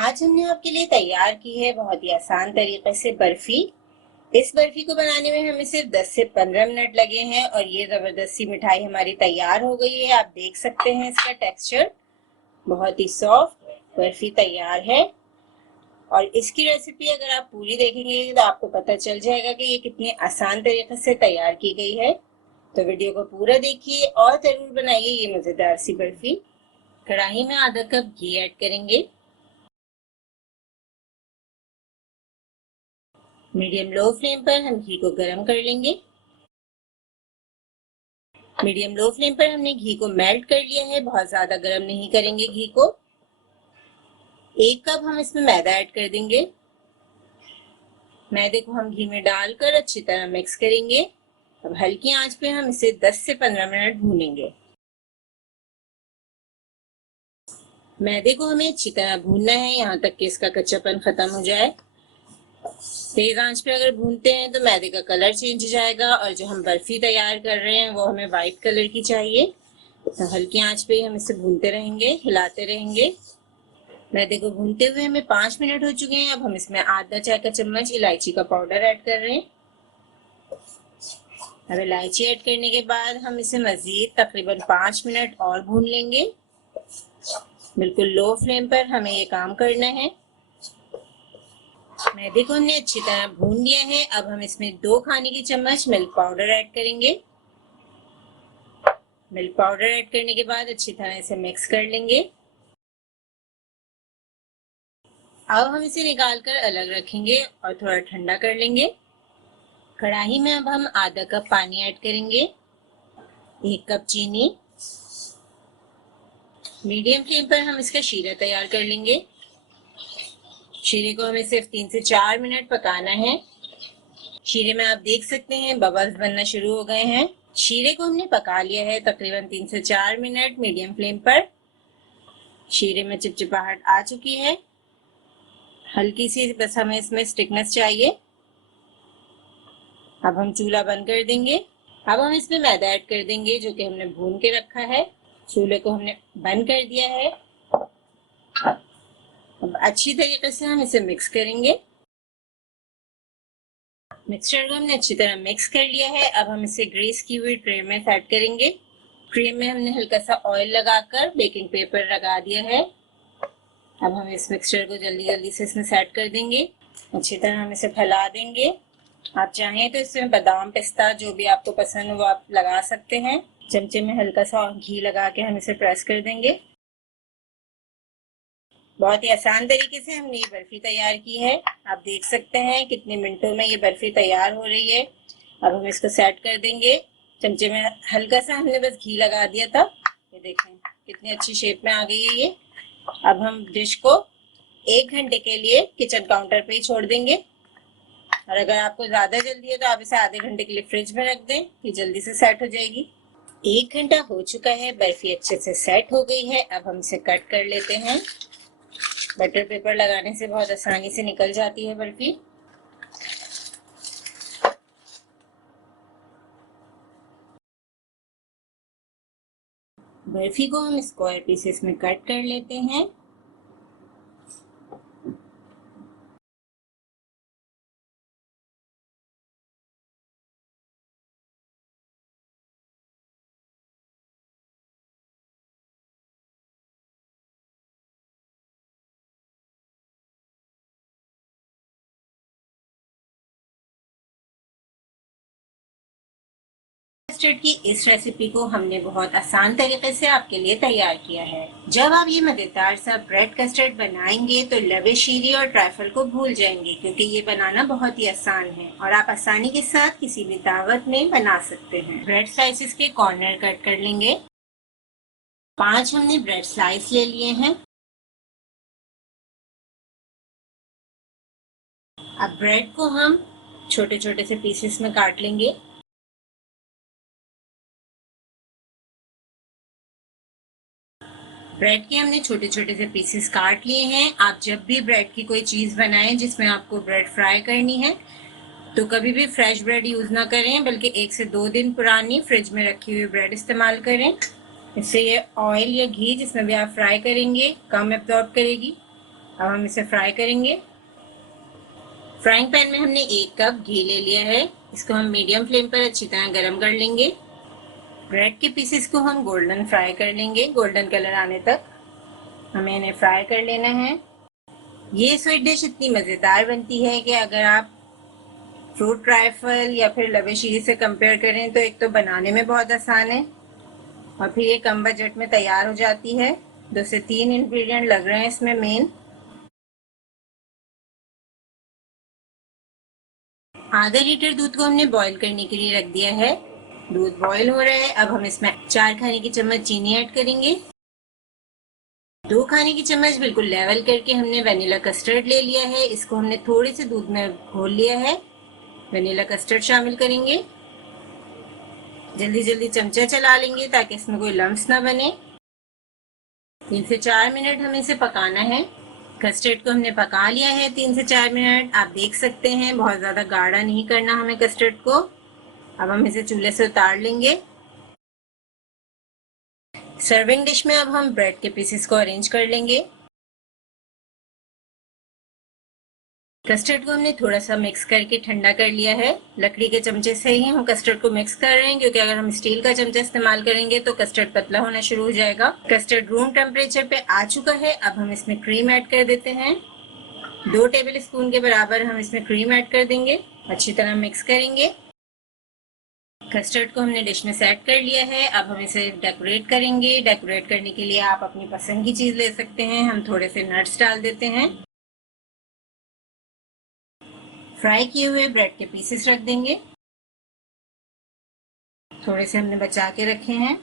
आज हमने आपके लिए तैयार की है बहुत ही आसान तरीके से बर्फी। इस बर्फी को बनाने में हमें सिर्फ 10 से 15 मिनट लगे हैं और ये जबरदस्ती मिठाई हमारी तैयार हो गई है। आप देख सकते हैं इसका टेक्सचर बहुत ही सॉफ्ट बर्फी तैयार है। और इसकी रेसिपी अगर आप पूरी देखेंगे तो आपको पता चल जाएगा कि ये कितनी आसान तरीके से तैयार की गई है। तो वीडियो को पूरा देखिए और जरूर बनाइए ये मजेदार सी बर्फी। कढ़ाई में आधा कप घी ऐड करेंगे। मीडियम लो फ्लेम पर हम घी को गर्म कर लेंगे। मीडियम लो फ्लेम पर हमने घी को मेल्ट कर लिया है, बहुत ज्यादा गर्म नहीं करेंगे घी को। 1 कप हम इसमें मैदा ऐड कर देंगे। मैदे को हम घी में डालकर अच्छी तरह मिक्स करेंगे। अब हल्की आंच पे हम इसे 10 से 15 मिनट भूनेंगे। मैदे को हमें अच्छी तरह भूनना है यहाँ तक कि इसका कच्चापन खत्म हो जाए। तेज आंच पे अगर भूनते हैं तो मैदे का कलर चेंज हो जाएगा और जो हम बर्फी तैयार कर रहे हैं वो हमें व्हाइट कलर की चाहिए। तो हल्की आंच पे हम इसे भूनते रहेंगे, हिलाते रहेंगे। मैदे को भूनते हुए हमें 5 मिनट हो चुके हैं। अब हम इसमें आधा चाय का चम्मच इलायची का पाउडर ऐड कर रहे हैं। अब इलायची ऐड करने के बाद हम इसे मजीद तकरीबन 5 मिनट और भून लेंगे। बिल्कुल लो फ्लेम पर हमें ये काम करना है। मैदे को हमने अच्छी तरह भून लिया है। अब हम इसमें 2 खाने की चम्मच मिल्क पाउडर ऐड करेंगे। मिल्क पाउडर ऐड करने के बाद अच्छी तरह इसे मिक्स कर लेंगे। अब हम इसे निकाल कर अलग रखेंगे और थोड़ा ठंडा कर लेंगे। कढ़ाई में अब हम आधा कप पानी ऐड करेंगे। 1 कप चीनी। मीडियम फ्लेम पर हम इसका शीरा तैयार कर लेंगे। शीरे को हमें सिर्फ 3 से 4 मिनट पकाना है। शीरे में आप देख सकते हैं बबल्स बनना शुरू हो गए हैं। शीरे को हमने पका लिया है तकरीबन 3 से 4 मिनट मीडियम फ्लेम पर। शीरे में चिपचिपाहट आ चुकी है। हल्की सी बस हमें इसमें स्टिकनेस चाहिए। अब हम चूल्हा बंद कर देंगे। अब हम इसमें मैदा ऐड कर देंगे जो कि हमने भून के रखा है। चूल्हे को हमने बंद कर दिया है। अब अच्छी तरीके से हम इसे मिक्स करेंगे। मिक्सचर को हमने अच्छी तरह मिक्स कर लिया है। अब हम इसे ग्रीस की हुई ट्रे में सेट करेंगे। ट्रे में हमने हल्का सा ऑयल लगाकर बेकिंग पेपर लगा दिया है। अब हम इस मिक्सचर को जल्दी जल्दी से इसमें सेट कर देंगे। अच्छी तरह हम इसे फैला देंगे। आप चाहें तो इसमें बादाम पिस्ता जो भी आपको पसंद हो वो आप लगा सकते हैं। चमचे में हल्का सा घी लगा के हम इसे प्रेस कर देंगे। बहुत ही आसान तरीके से हमने ये बर्फी तैयार की है। आप देख सकते हैं कितने मिनटों में ये बर्फी तैयार हो रही है। अब हम इसको सेट कर देंगे। चमचे में हल्का सा हमने बस घी लगा दिया था। ये देखें कितनी अच्छी शेप में आ गई है ये। अब हम डिश को 1 घंटे के लिए किचन काउंटर पे ही छोड़ देंगे। और अगर आपको ज्यादा जल्दी है तो आप इसे आधे घंटे के लिए फ्रिज में रख दें, ये जल्दी से सेट हो जाएगी। 1 घंटा हो चुका है, बर्फी अच्छे से सेट हो गई है। अब हम इसे कट कर लेते हैं। बटर पेपर लगाने से बहुत आसानी से निकल जाती है बर्फी। बर्फी को हम स्क्वायर पीसेस में कट कर लेते हैं। कस्टर्ड की इस रेसिपी को हमने बहुत आसान तरीके से आपके लिए तैयार किया है। जब आप ये मजेदार सा ब्रेड कस्टर्ड बनाएंगे तो लवे शीरी और ट्राइफल को भूल जाएंगे क्योंकि ये बनाना बहुत ही आसान है और आप आसानी के साथ किसी भी दावत में बना सकते हैं। ब्रेड स्लाइसेस के कॉर्नर कट कर लेंगे। 5 हमने ब्रेड स्लाइस ले लिए हैं। अब ब्रेड को हम छोटे छोटे से पीसेस में काट लेंगे। ब्रेड के हमने छोटे छोटे से पीसेस काट लिए हैं। आप जब भी ब्रेड की कोई चीज बनाएं जिसमें आपको ब्रेड फ्राई करनी है तो कभी भी फ्रेश ब्रेड यूज ना करें बल्कि 1 से 2 दिन पुरानी फ्रिज में रखी हुई ब्रेड इस्तेमाल करें। इससे ये ऑयल या घी जिसमें भी आप फ्राई करेंगे कम एब्जॉर्ब करेगी। अब हम इसे फ्राई करेंगे। फ्राइंग पैन में हमने 1 कप घी ले लिया है। इसको हम मीडियम फ्लेम पर अच्छी तरह गरम कर लेंगे। ब्रेड के पीसेस को हम गोल्डन फ्राई कर लेंगे, गोल्डन कलर आने तक हमें इन्हें फ्राई कर लेना है। ये स्वीट डिश इतनी मज़ेदार बनती है कि अगर आप फ्रूट ट्राइफल या फिर लवेशीरी से कंपेयर करें तो एक तो बनाने में बहुत आसान है और फिर ये कम बजट में तैयार हो जाती है। 2 से 3 इंग्रेडिएंट लग रहे हैं इसमें मेन। आधा लीटर दूध को हमने बॉईल करने के लिए रख दिया है। दूध बॉईल हो रहा है। अब हम इसमें 4 खाने की चम्मच चीनी ऐड करेंगे। 2 खाने की चम्मच बिल्कुल लेवल करके हमने वनीला कस्टर्ड ले लिया है। इसको हमने थोड़े से दूध में घोल लिया है। वनीला कस्टर्ड शामिल करेंगे। जल्दी जल्दी चमचा चला लेंगे ताकि इसमें कोई लम्स ना बने। 3 से 4 मिनट हमें इसे पकाना है। कस्टर्ड को हमने पका लिया है 3 से 4 मिनट। आप देख सकते हैं बहुत ज़्यादा गाढ़ा नहीं करना हमें कस्टर्ड को। अब हम इसे चूल्हे से उतार लेंगे। सर्विंग डिश में अब हम ब्रेड के पीसेस को अरेंज कर लेंगे। कस्टर्ड को हमने थोड़ा सा मिक्स करके ठंडा कर लिया है। लकड़ी के चमचे से ही हम कस्टर्ड को मिक्स कर रहे हैं क्योंकि अगर हम स्टील का चमचा इस्तेमाल करेंगे तो कस्टर्ड पतला होना शुरू हो जाएगा। कस्टर्ड रूम टेम्परेचर पे आ चुका है। अब हम इसमें क्रीम ऐड कर देते हैं। 2 टेबल स्पून के बराबर हम इसमें क्रीम ऐड कर देंगे। अच्छी तरह मिक्स करेंगे। कस्टर्ड को हमने डिश में सेट कर लिया है। अब हम इसे डेकोरेट करेंगे। डेकोरेट करने के लिए आप अपनी पसंद की चीज़ ले सकते हैं। हम थोड़े से नट्स डाल देते हैं। फ्राई किए हुए ब्रेड के पीसेस रख देंगे। थोड़े से हमने बचा के रखे हैं।